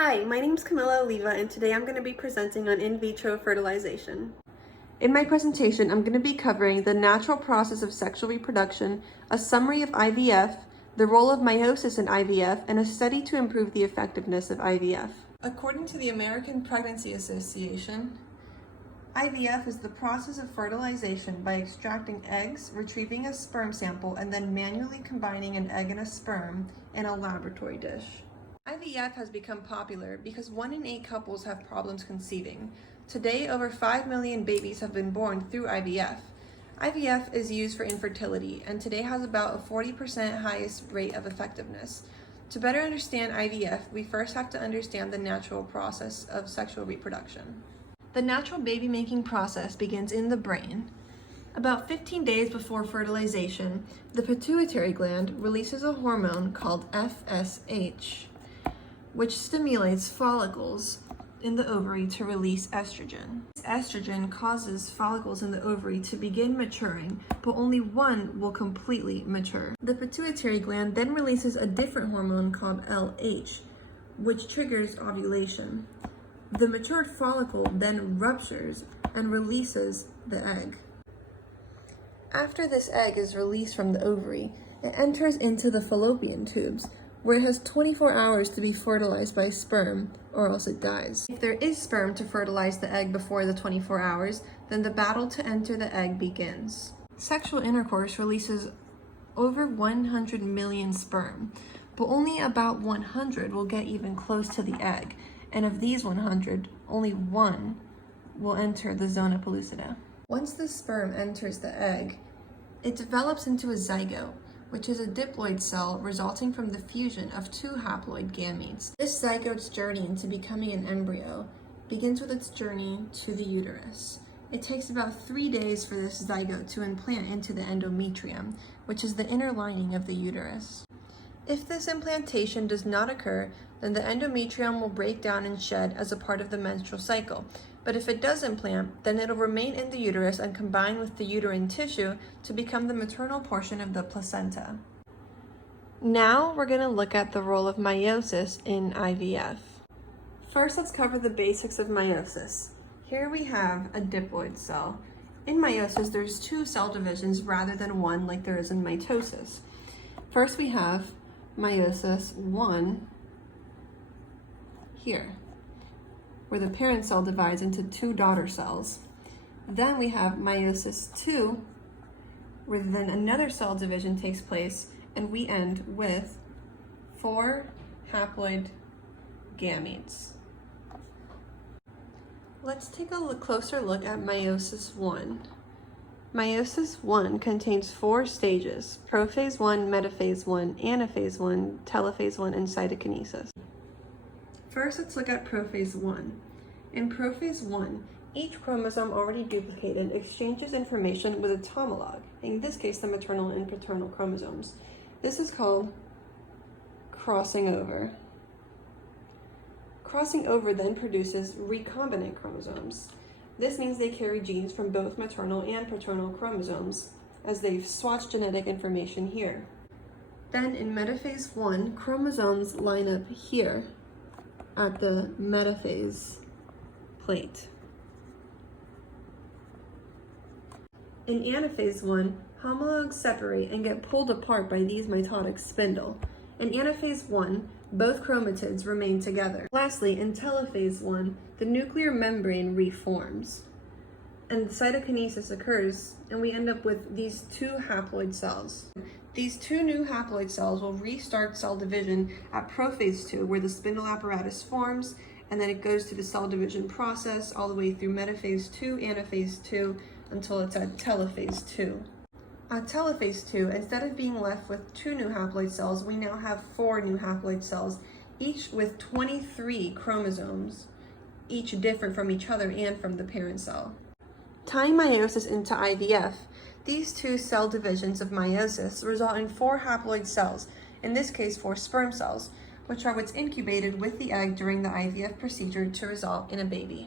Hi, my name is Camila, Oliva, and today I'm going to be presenting on in vitro fertilization. In my presentation, I'm going to be covering the natural process of sexual reproduction, a summary of IVF, the role of meiosis in IVF, and a study to improve the effectiveness of IVF. According to the American Pregnancy Association, IVF is the process of fertilization by extracting eggs, retrieving a sperm sample, and then manually combining an egg and a sperm in a laboratory dish. IVF has become popular because 1 in 8 couples have problems conceiving. Today, over 5 million babies have been born through IVF. IVF is used for infertility and today has about a 40% highest rate of effectiveness. To better understand IVF, we first have to understand the natural process of sexual reproduction. The natural baby-making process begins in the brain. About 15 days before fertilization, the pituitary gland releases a hormone called FSH, which stimulates follicles in the ovary to release estrogen. Estrogen causes follicles in the ovary to begin maturing, but only one will completely mature. The pituitary gland then releases a different hormone called LH, which triggers ovulation. The matured follicle then ruptures and releases the egg. After this egg is released from the ovary, it enters into the fallopian tubes, where it has 24 hours to be fertilized by sperm, or else it dies. If there is sperm to fertilize the egg before the 24 hours, then the battle to enter the egg begins. Sexual intercourse releases over 100 million sperm, but only about 100 will get even close to the egg, and of these 100, only 1 will enter the zona pellucida. Once the sperm enters the egg, it develops into a zygote, which is a diploid cell resulting from the fusion of 2 haploid gametes. This zygote's journey into becoming an embryo begins with its journey to the uterus. It takes about 3 days for this zygote to implant into the endometrium, which is the inner lining of the uterus. If this implantation does not occur, then the endometrium will break down and shed as a part of the menstrual cycle. But if it does implant, then it'll remain in the uterus and combine with the uterine tissue to become the maternal portion of the placenta. Now we're going to look at the role of meiosis in IVF. First, let's cover the basics of meiosis. Here we have a diploid cell. In meiosis, there's 2 cell divisions rather than 1 like there is in mitosis. First, we have meiosis 1 here, where the parent cell divides into 2 daughter cells. Then we have meiosis 2, where then another cell division takes place, and we end with 4 haploid gametes. Let's take a closer look at meiosis 1. Meiosis 1 contains 4 stages: prophase 1, metaphase 1, anaphase 1, telophase 1, and cytokinesis. First, let's look at prophase 1. In prophase 1, each chromosome already duplicated exchanges information with its homologue, in this case the maternal and paternal chromosomes. This is called crossing over. Crossing over then produces recombinant chromosomes. This means they carry genes from both maternal and paternal chromosomes, as they've swatched genetic information here. Then in metaphase 1, chromosomes line up here at the metaphase plate. In anaphase 1, homologues separate and get pulled apart by these mitotic spindle. In anaphase 1, both chromatids remain together. Lastly, in telophase 1, the nuclear membrane reforms, and cytokinesis occurs, and we end up with these 2 haploid cells. These 2 new haploid cells will restart cell division at prophase 2, where the spindle apparatus forms, and then it goes through the cell division process all the way through metaphase 2, anaphase 2, until it's at telophase 2. At telophase 2, instead of being left with 2 new haploid cells, we now have 4 new haploid cells, each with 23 chromosomes, each different from each other and from the parent cell. Tying meiosis into IVF, these 2 cell divisions of meiosis result in 4 haploid cells, in this case 4 sperm cells, which are what's incubated with the egg during the IVF procedure to result in a baby.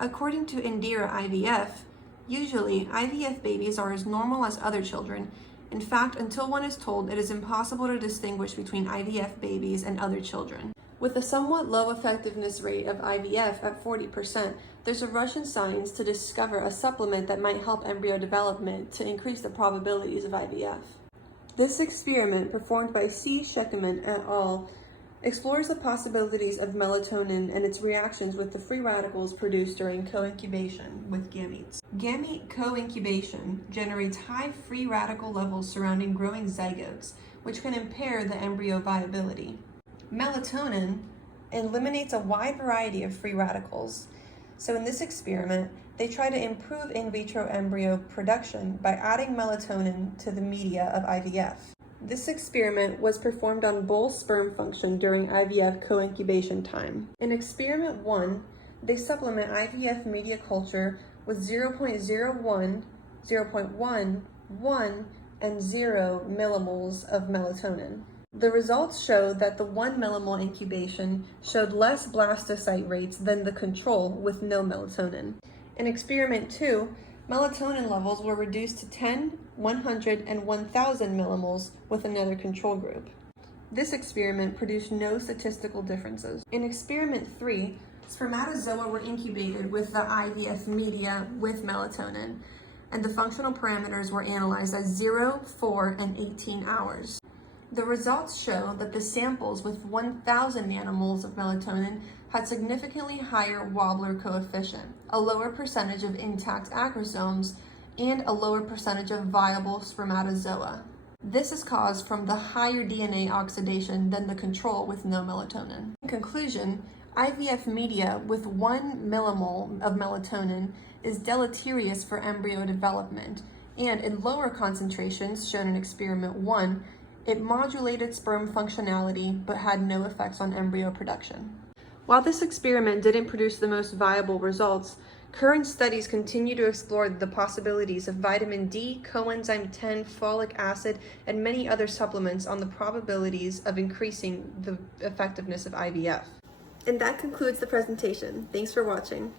According to Indira IVF, usually IVF babies are as normal as other children. In fact, until one is told, it is impossible to distinguish between IVF babies and other children. With a somewhat low effectiveness rate of IVF at 40%, there's a rush in science to discover a supplement that might help embryo development to increase the probabilities of IVF. This experiment, performed by Cheuquemán et al., explores the possibilities of melatonin and its reactions with the free radicals produced during co-incubation with gametes. Gamete co-incubation generates high free radical levels surrounding growing zygotes, which can impair the embryo viability. Melatonin eliminates a wide variety of free radicals. So in this experiment, they try to improve in vitro embryo production by adding melatonin to the media of IVF. This experiment was performed on bull sperm function during IVF co-incubation time. In experiment 1, they supplement IVF media culture with 0.01, 0.1, 1, and 0 millimoles of melatonin. The results showed that the 1 millimole incubation showed less blastocyte rates than the control with no melatonin. In experiment 2, melatonin levels were reduced to 10, 100, and 1,000 millimoles with another control group. This experiment produced no statistical differences. In experiment 3, spermatozoa were incubated with the IVF media with melatonin, and the functional parameters were analyzed as 0, 4, and 18 hours. The results show that the samples with 1,000 nanomoles of melatonin had significantly higher Wobbler coefficient, a lower percentage of intact acrosomes, and a lower percentage of viable spermatozoa. This is caused from the higher DNA oxidation than the control with no melatonin. In conclusion, IVF media with 1 millimole of melatonin is deleterious for embryo development, and in lower concentrations, shown in experiment 1, it modulated sperm functionality but had no effects on embryo production. While this experiment didn't produce the most viable results, current studies continue to explore the possibilities of vitamin D, coenzyme 10, folic acid, and many other supplements on the probabilities of increasing the effectiveness of IVF. And that concludes the presentation. Thanks for watching.